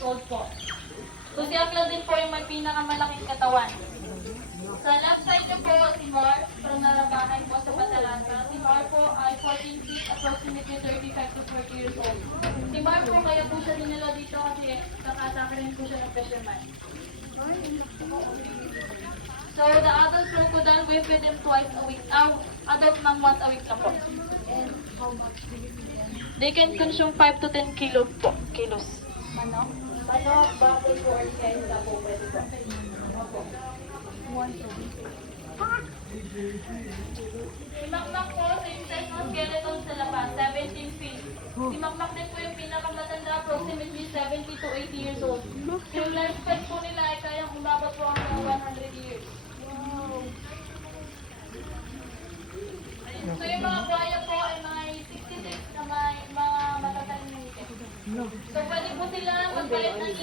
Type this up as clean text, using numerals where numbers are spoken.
years old po. So si Akla din po yung may pinakamalaking katawan. Sa left side niyo po si Mar, from Narabahay po sa Batalanga. Si Mar po ay 14 feet, approximately 35 to 40 years old. Si Mar po kaya po siya dinala dito kasi nakatake rin po siya ng fisherman. So the adult crocodile we feed them twice a week. Adult ng once a week na po. And how much do you feed them? They can consume 5 to 10 kilos. Manok? Manok, baboy po, or kaya sa po pwede po. Opo. Once a week. Si Makmak po, same size ng skeleton sa labas, 17 feet. Si Makmak din po yung pinakamatanda, approximately 70 to 80 years old. Yung lifespan po nila ay kayang umabot po hanggang 100 years. Wow. So yung mga buhaya po ay may 66 na may mga matatanim. So pwede po sila magbayad ng